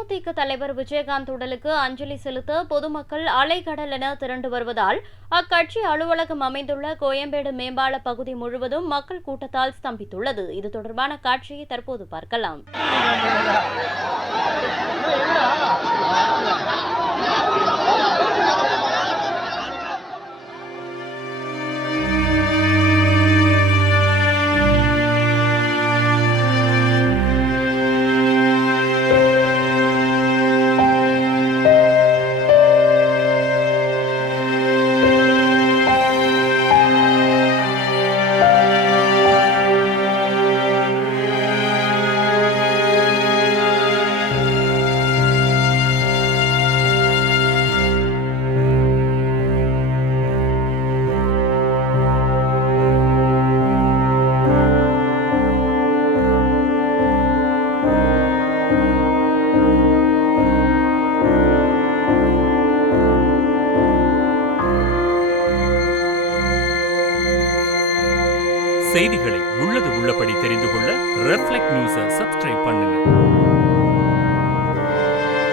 தேமுதிக தலைவர் விஜயகாந்த் உடலுக்கு அஞ்சலி செலுத்த பொதுமக்கள் அலைக்கடல் என திரண்டு வருவதால் அக்கட்சி அலுவலகம் அமைந்துள்ள கோயம்பேடு மேம்பால பகுதி முழுவதும் மக்கள் கூட்டத்தால் ஸ்தம்பித்துள்ளது. இது தொடர்பான காட்சியை தற்போது பார்க்கலாம். செய்திகளை உள்ளது உள்ளபடி தெரிந்து கொள்ள ரெஃப்ளெக்ட் நியூஸை சப்ஸ்கிரைப் பண்ணுங்க.